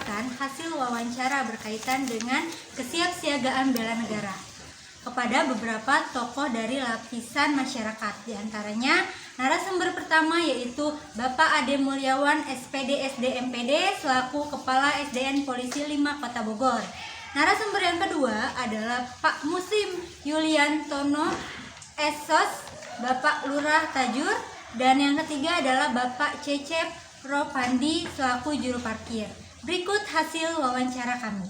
memperkenalkan hasil wawancara berkaitan dengan kesiapsiagaan bela negara kepada beberapa tokoh dari lapisan masyarakat. Di antaranya narasumber pertama yaitu Bapak Ade Mulyawan SPD SDMPD selaku Kepala SDN Polisi 5 Kota Bogor. Narasumber yang kedua adalah Pak Muslim Yuliantono Esos, Bapak Lurah Tajur, dan yang ketiga adalah Bapak Cecep Ropandi selaku juru parkir. Berikut hasil wawancara kami.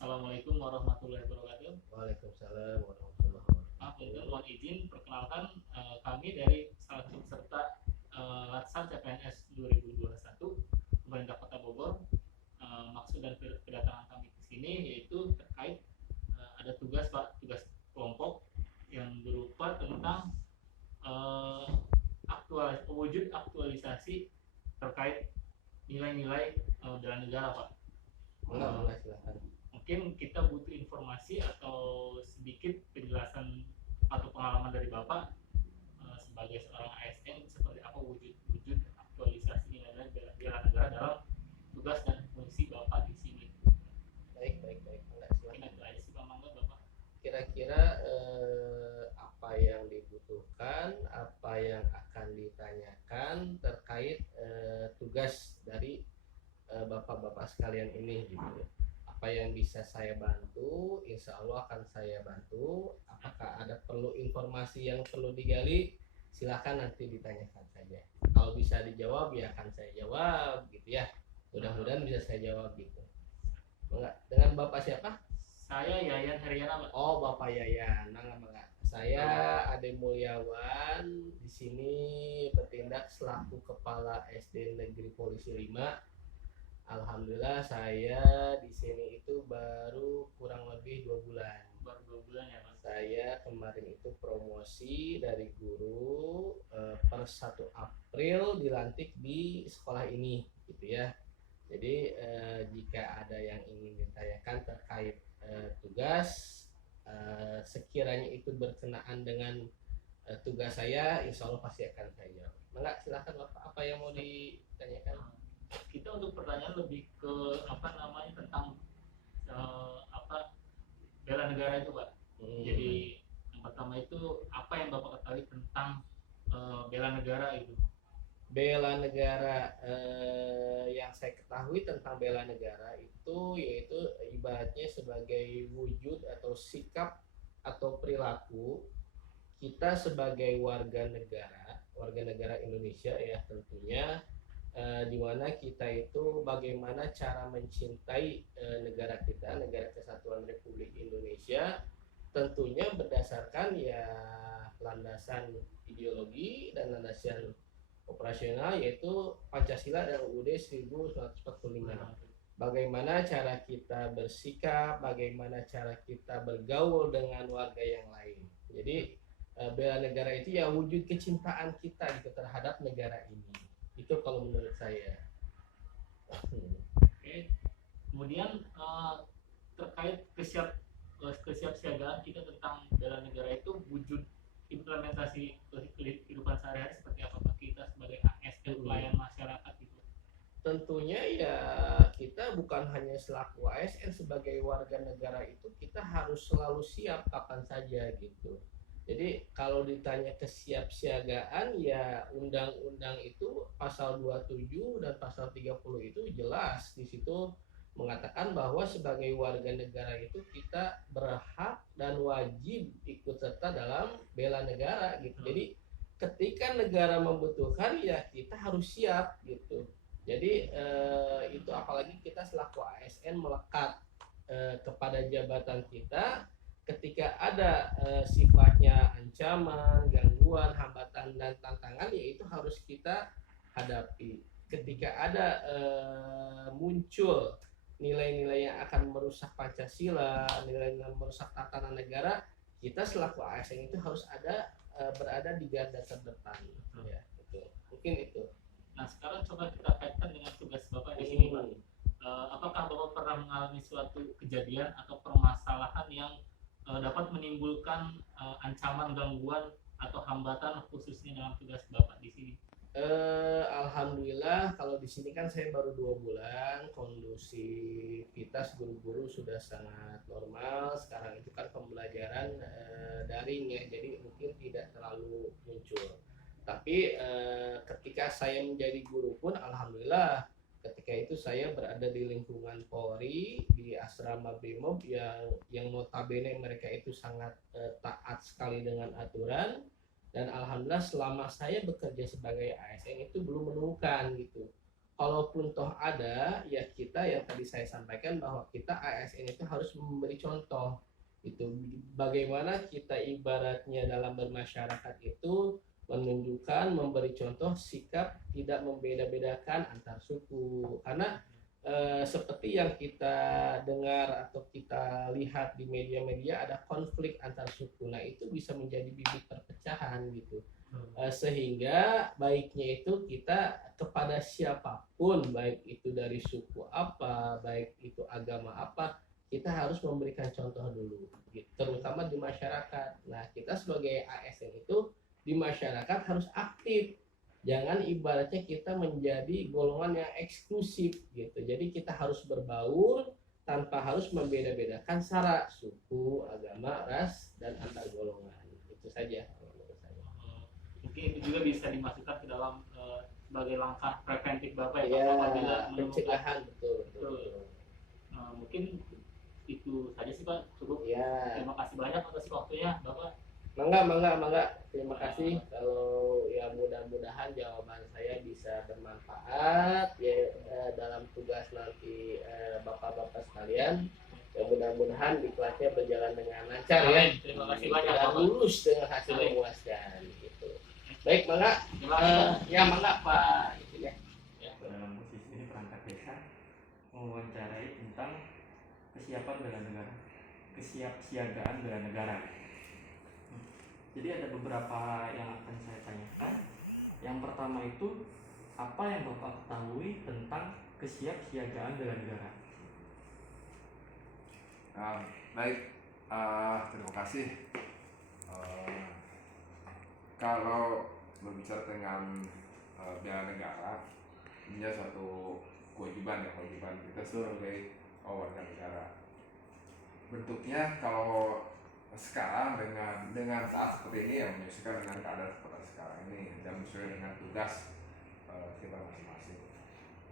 Assalamualaikum warahmatullahi wabarakatuh. Waalaikumsalam warahmatullahi wabarakatuh. Mohon izin perkenalkan kami dari salah satu peserta Latsar CPNS 2021 Pemerintah Kota Bogor. Maksud dan kedatangan kami ke sini yaitu terkait ada tugas kelompok yang berupa tentang wujud aktualisasi terkait nilai-nilai bela negara, Pak. Silakan. Mungkin kita butuh informasi atau sedikit penjelasan atau pengalaman dari Bapak sebagai seorang ASN seperti apa wujud aktualisasi nilai bela negara dalam tugas dan fungsi Bapak di sini. Baik. Mungkin itu aja sih, Pak. Mangga, Bapak. Kira-kira apa yang dibutuhkan, apa yang akan ditanyakan terkait tugas dari bapak-bapak sekalian ini gitu ya. Apa yang bisa saya bantu, insya Allah akan saya bantu. Apakah ada perlu informasi yang perlu digali, silakan nanti ditanyakan saja. Kalau bisa dijawab ya akan saya jawab gitu ya. Mudah-mudahan bisa saya jawab gitu. Enggak, dengan Bapak siapa? Saya Yayan Heriana, Pak. Oh, Bapak Yayan. Enggak. Saya Ade Mulyawan, di sini bertindak selaku Kepala SD Negeri Polisi 5. Alhamdulillah saya di sini itu baru kurang lebih 2 bulan. Baru 2 bulan ya, Pak. Saya kemarin itu promosi dari guru per 1 April dilantik di sekolah ini gitu ya. Jadi jika ada yang ingin ditanyakan terkait tugas sekiranya itu berkenaan dengan tugas saya, insya Allah pasti akan saya jawab. Enggak, silakan Bapak, apa yang mau ditanyakan? Kita untuk pertanyaan lebih ke tentang bela negara itu, Pak. Jadi yang pertama itu apa yang Bapak ketahui tentang bela negara itu? Bela negara yang saya ketahui tentang bela negara itu yaitu ibaratnya sebagai wujud atau sikap atau perilaku kita sebagai warga negara Indonesia ya tentunya, di mana kita itu bagaimana cara mencintai negara kita, Negara Kesatuan Republik Indonesia, tentunya berdasarkan ya landasan ideologi dan landasan operasional yaitu Pancasila dan UUD 1945. Bagaimana cara kita bersikap, bagaimana cara kita bergaul dengan warga yang lain. Jadi bela negara itu ya wujud kecintaan kita gitu terhadap negara ini. Itu kalau menurut saya. Oke. Kemudian terkait kesiapsiagaan kita tentang bela negara itu wujud implementasi kehidupan sehari-hari seperti apa, Pak, kita sebagai ASN pelayan masyarakat gitu? Tentunya ya kita bukan hanya selaku ASN, sebagai warga negara itu kita harus selalu siap kapan saja gitu. Jadi kalau ditanya kesiapsiagaan ya undang-undang itu pasal 27 dan pasal 30 itu jelas di situ mengatakan bahwa sebagai warga negara itu kita berhak dan wajib ikut serta dalam bela negara gitu. Jadi ketika negara membutuhkan ya kita harus siap gitu. Jadi itu apalagi kita selaku ASN melekat kepada jabatan kita, ketika ada sifatnya ancaman, gangguan, hambatan dan tantangan, yaitu harus kita hadapi. Ketika ada muncul nilai-nilai yang akan merusak Pancasila, nilai-nilai merusak tatanan negara, kita selaku ASN itu harus ada berada di garda terdepan. Ya, itu. Mungkin itu. Nah, sekarang coba kita kaitkan dengan tugas Bapak di sini, Pak. Apakah Bapak pernah mengalami suatu kejadian atau permasalahan yang dapat menimbulkan ancaman, gangguan atau hambatan khususnya dalam tugas Bapak di sini? Alhamdulillah kalau di sini kan saya baru 2 bulan, kondusivitas guru-guru sudah sangat normal. Sekarang itu kan pembelajaran daring ya, jadi mungkin tidak terlalu muncul. Tapi ketika saya menjadi guru pun alhamdulillah ketika itu saya berada di lingkungan Polri, di asrama Brimob yang notabene mereka itu sangat taat sekali dengan aturan. Dan alhamdulillah selama saya bekerja sebagai ASN itu belum menemukan gitu. Kalaupun toh ada, ya kita yang tadi saya sampaikan bahwa kita ASN itu harus memberi contoh. Itu bagaimana kita ibaratnya dalam bermasyarakat itu menunjukkan, memberi contoh sikap tidak membeda-bedakan antar suku. Karena seperti yang kita dengar atau kita lihat di media-media ada konflik antar suku. Nah, itu bisa menjadi bibit perpecahan gitu. Sehingga baiknya itu kita kepada siapapun, baik itu dari suku apa, baik itu agama apa, kita harus memberikan contoh dulu, gitu. Terutama di masyarakat. Nah, kita sebagai ASN itu di masyarakat harus aktif. Jangan ibaratnya kita menjadi golongan yang eksklusif gitu. Jadi kita harus berbaur tanpa harus membeda-bedakan sara, suku, agama, ras, dan antar golongan. Itu saja menurut saya. Mungkin itu juga bisa dimasukkan ke dalam sebagai langkah preventif Bapak ya, apabila pencegahan betul. Mungkin itu saja sih Pak, cukup. Ya. Terima kasih banyak atas waktunya Bapak. Mangga. Terima kasih. Kalau ya mudah-mudahan jawaban saya bisa bermanfaat ya dalam tugas nanti bapak-bapak sekalian. Ya mudah-mudahan di kelasnya berjalan dengan lancar ya. Terima kasih banyak. Dan lulus dengan hasil memuaskan gitu. Baik, mangga. Ya mangga Pak. Itu ya. Dalam posisi ini perangkat desa mewawancarai tentang kesiapan bela negara, kesiapsiagaan bela negara. Jadi ada beberapa yang akan saya tanyakan. Yang pertama itu, apa yang Bapak ketahui tentang kesiapsiagaan bela negara? Baik, terima kasih. Kalau berbicara dengan bela negara, ini suatu kewajiban kita sebagai warga negara. Bentuknya kalau sekarang dengan saat seperti ini yang menyesuaikan dengan keadaan seperti sekarang ini dan sesuai dengan tugas kita masing-masing.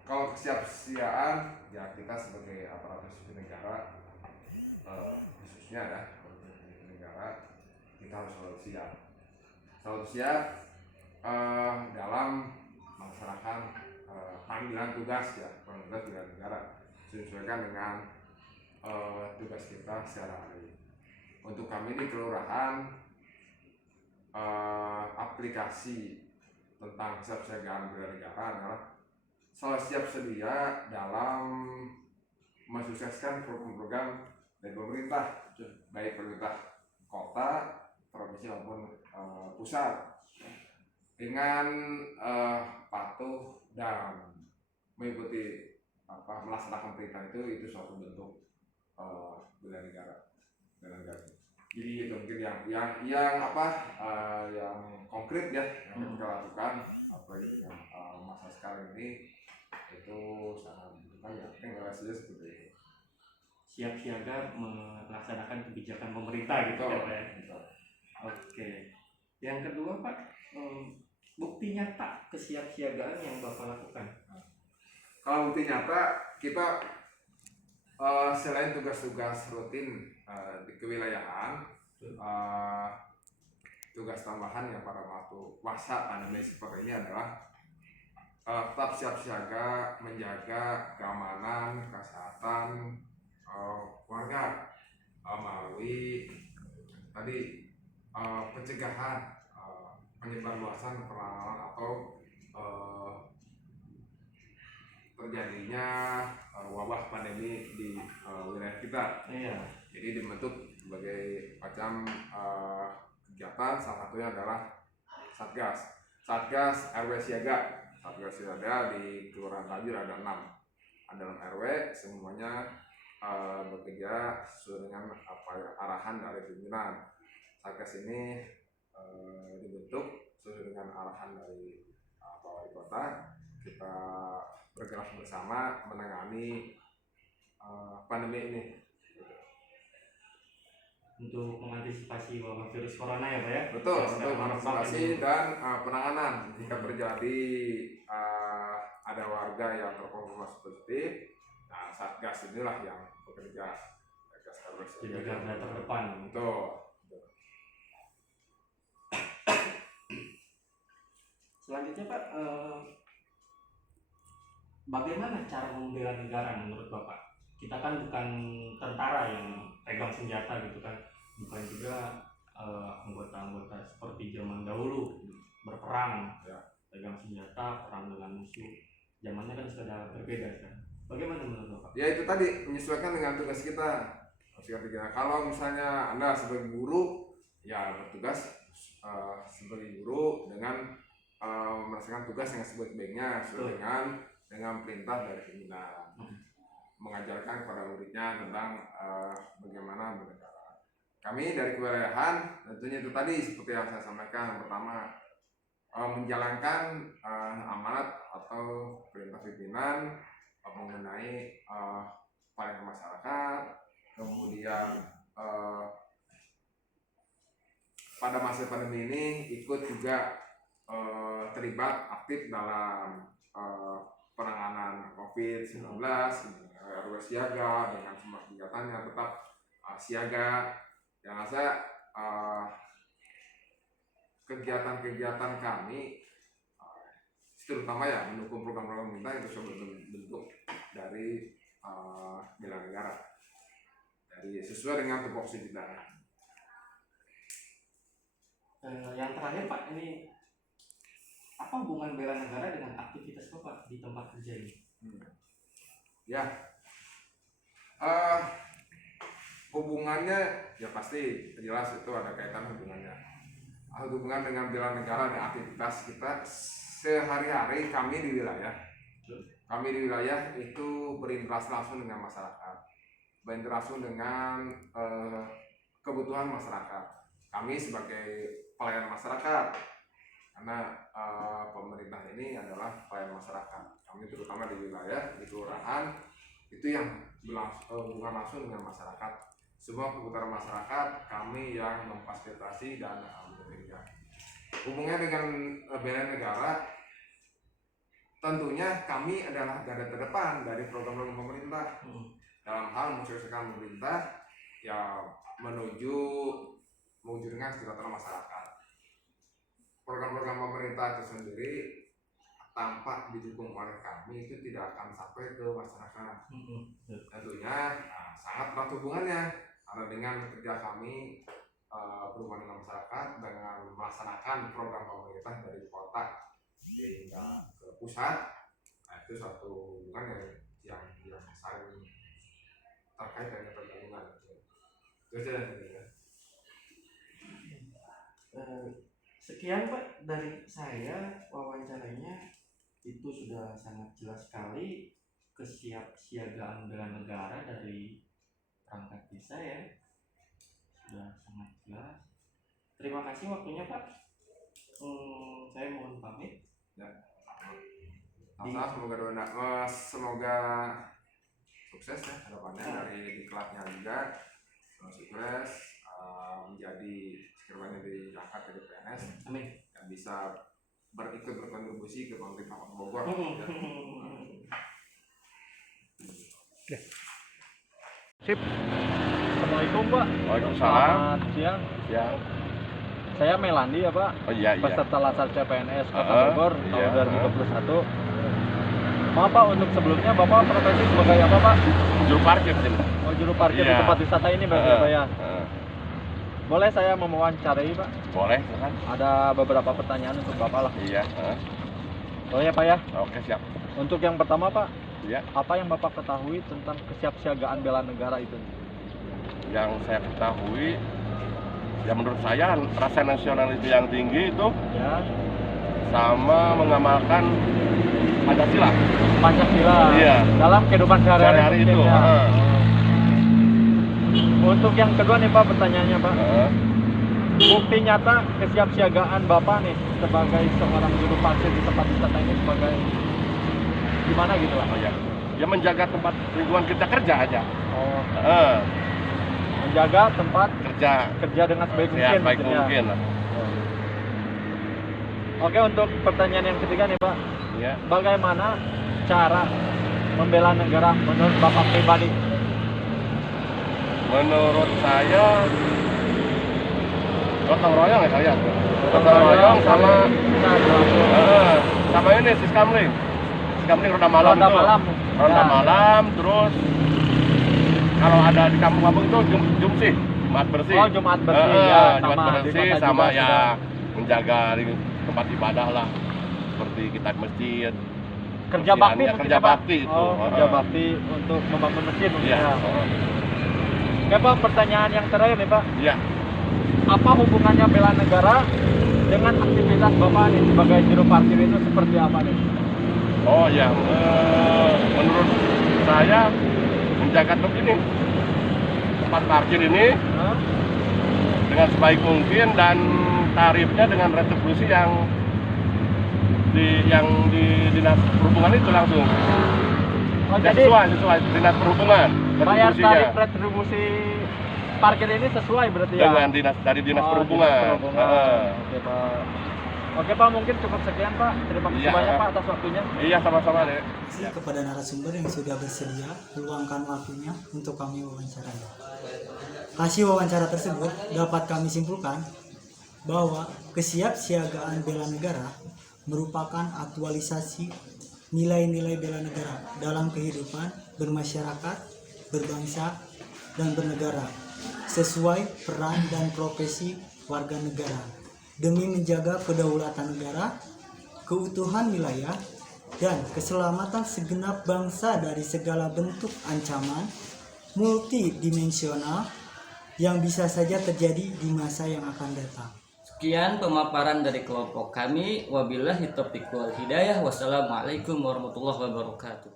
Kalau kesiapsiagaan ya kita sebagai aparatur sipil negara khususnya ya negara kita harus selalu siap dalam melaksanakan panggilan tugas bela negara sesuaikan dengan tugas kita sehari-hari. Untuk kami di kelurahan aplikasi tentang kesiapsiagaan bela negara adalah selalu siap sedia dalam mensukseskan program-program dari pemerintah, baik pemerintah kota, provinsi maupun pusat, dengan patuh dan mengikuti melaksanakan perintah itu suatu bentuk bela negara. Jadi itu mungkin yang konkret ya yang kita lakukan apalagi dengan masa sekarang ini itu sangat membutuhkan ya regulasinya seperti itu. Siap siaga melaksanakan kebijakan pemerintah gitu ya Pak ya. Oke. Yang kedua Pak, bukti nyata kesiapsiagaan yang Bapak lakukan. Kalau bukti nyata kita selain tugas-tugas rutin di kewilayahan, tugas tambahan yang pada waktu masa pandemi seperti ini adalah tetap siap siaga menjaga keamanan, kesehatan warga melalui tadi pencegahan penyebarluasan penularan atau terjadinya wabah pandemi di wilayah kita. Iya. Jadi dibentuk sebagai macam kegiatan, salah satunya adalah Satgas RW Siaga. Satgas Siaga di Kelurahan Tajur ada 6. Dalam RW semuanya bekerja sesuai dengan arahan dari pimpinan. Satgas ini dibentuk sesuai dengan arahan dari Pak Wali Kota. Kita bergerak bersama menangani pandemi ini untuk mengantisipasi wabah virus corona ya Pak ya? betul, untuk mengantisipasi dan penanganan jika terjadi ada warga yang terkonfirmasi positif. Nah, Satgas inilah yang bekerja. Satgas harus Jadi garda terdepan. betul. Selanjutnya Pak, bagaimana cara membela negara menurut Bapak? Kita kan bukan tentara yang pegang senjata gitu kan, bukan juga anggota-anggota seperti zaman dahulu berperang, Ya. pegang senjata, perang dengan musuh. Zamannya kan sudah berbeda kan. Bagaimana menurut Bapak? Ya itu tadi menyesuaikan dengan tugas kita. Kalau misalnya Anda sebagai guru, ya bertugas sebagai guru dengan melaksanakan tugas yang sebaik-baiknya sesuai dengan perintah dari pimpinan. Mengajarkan kepada muridnya tentang bagaimana bernegara. Kami dari kewilayahan tentunya itu tadi seperti yang saya sampaikan. Yang pertama menjalankan amanat atau perintah pimpinan mengenai pelayanan masyarakat. Kemudian pada masa pandemi ini ikut juga terlibat aktif dalam penanganan COVID-19, RW siaga dengan semua kegiatannya tetap siaga. Yang saya kegiatan-kegiatan kami terutama ya mendukung program-program pemerintah itu sudah bentuk dari bela negara, dari sesuai dengan tupoksi kita. Yang terakhir Pak, ini apa hubungan bela negara dengan aktivitas Bapak di tempat kerja ini? Ya, hubungannya ya pasti jelas itu ada kaitan hubungannya. Hubungan dengan bela negara dan aktivitas kita sehari-hari kami di wilayah. Kami di wilayah itu berinteraksi langsung dengan masyarakat, berinteraksi dengan kebutuhan masyarakat. Kami sebagai pelayan masyarakat, karena pemerintah ini adalah pelayan masyarakat. Kami terutama di wilayah, di kelurahan, itu yang berhubungan langsung dengan masyarakat. Semua kebutuhan masyarakat kami yang memfasilitasi dan bekerja. Hubungannya dengan bela negara, tentunya kami adalah garda terdepan dari program-program pemerintah dalam hal mensukseskan pemerintah ya menuju mewujudkan kesejahteraan masyarakat. Program-program pemerintah itu sendiri tanpa didukung oleh kami itu tidak akan sampai ke masyarakat. Tentunya sangat erat hubungannya karena dengan kerja kami berhubungan dengan masyarakat dengan melaksanakan program pemerintah dari kota hingga ke pusat. Nah, itu suatu hubungan yang saling terkait dengan pergabungan. Itu aja. Sekian Pak dari saya, wawancaranya itu sudah sangat jelas sekali kesiapsiagaan bela negara dari perangkat desa ya, sudah sangat jelas. Terima kasih waktunya Pak. Saya mohon pamit. Semoga sukses ya harapannya dari diklatnya juga, sukses menjadi sekiranya diangkat jadi PNS. Amin. Dan bisa berkontribusi ke pemerintah Kota Bogor. Sip. Assalamualaikum Pak. Waalaikumsalam. Selamat siang. Siang. Saya Melandi ya Pak. Oh iya. Peserta Latsar CPNS Kota Bogor tahun 2021. Maaf Pak, untuk sebelumnya Bapak profesi sebagai apa Pak? Juru parkir sini. Oh, juru parkir di Iya. tempat wisata ini berarti Pak ya? Boleh saya mewawancarai Pak? Boleh, kan? Ada beberapa pertanyaan untuk Bapak lah. Iya. Boleh ya Pak ya? Oke, siap. Untuk yang pertama Pak, Iya. apa yang Bapak ketahui tentang kesiapsiagaan bela negara itu? Yang saya ketahui, ya menurut saya rasa nasionalisme yang tinggi itu Ya, sama mengamalkan Pancasila. Pancasila. Iya. Dalam kehidupan Sehari-hari mungkin itu. ya. Heeh. Untuk yang kedua nih Pak, pertanyaannya Pak. Heeh. Bukti nyata kesiapsiagaan Bapak nih sebagai seorang juru parkir di tempat wisata ini sebagai gimana gitu lah? Oh ya. Ya menjaga tempat lingkungan kita kerja aja. Oh, Heeh. menjaga tempat Kerja kerja dengan sebaik ya mungkin. baik gitu ya. mungkin lah. Oke, untuk pertanyaan yang ketiga nih Pak, Ya. bagaimana cara membela negara menurut Bapak pribadi? Menurut saya gotong royong ya kalian. Gotong royong sama sama ini siskamling. Siskamling ronda malam Ronda tuh. malam. Ronda Ya. malam, terus kalau ada di kampung-kampung itu jumsih, Jumat bersih. Oh, Jumat bersih, ya, Jumat sama di bersih kota sama juga ya sudah. menjaga di tempat ibadah lah. Seperti kita di masjid. Kerja bakti Ya, mungkin kerja ya, Pak? bakti itu. Oh, kerja bakti untuk membangun masjid mungkin Iya. ya. Oke Pak, pertanyaan yang terakhir nih Pak, Iya. apa hubungannya bela negara dengan aktivitas Bapak nih sebagai juru parkir itu seperti apa nih? Oh ya, menurut saya menjaga ini tempat parkir ini Hah? dengan sebaik mungkin dan tarifnya dengan retribusi yang di dinas perhubungan itu langsung. Oh, Ya, jadi sesuai dinas perhubungan bayar retribusinya tarif retribusi parkir ini sesuai berarti ya? dengan dari dinas Oh, perhubungan. dinas perhubungan. Heeh. Oke Pak. Oke Pak, mungkin cukup sekian Pak. Terima kasih Iya. banyak Pak atas waktunya. Iya, sama-sama deh. Terima kasih kepada narasumber yang sudah bersedia meluangkan waktunya untuk kami wawancarai. Hasil wawancara tersebut dapat kami simpulkan bahwa kesiapsiagaan bela negara merupakan aktualisasi nilai-nilai bela negara dalam kehidupan bermasyarakat, berbangsa, dan bernegara sesuai peran dan profesi warga negara demi menjaga kedaulatan negara, keutuhan wilayah, dan keselamatan segenap bangsa dari segala bentuk ancaman multidimensional yang bisa saja terjadi di masa yang akan datang. Sekian pemaparan dari kelompok kami. Wabillahi taufiq wal hidayah. Wassalamualaikum warahmatullahi wabarakatuh.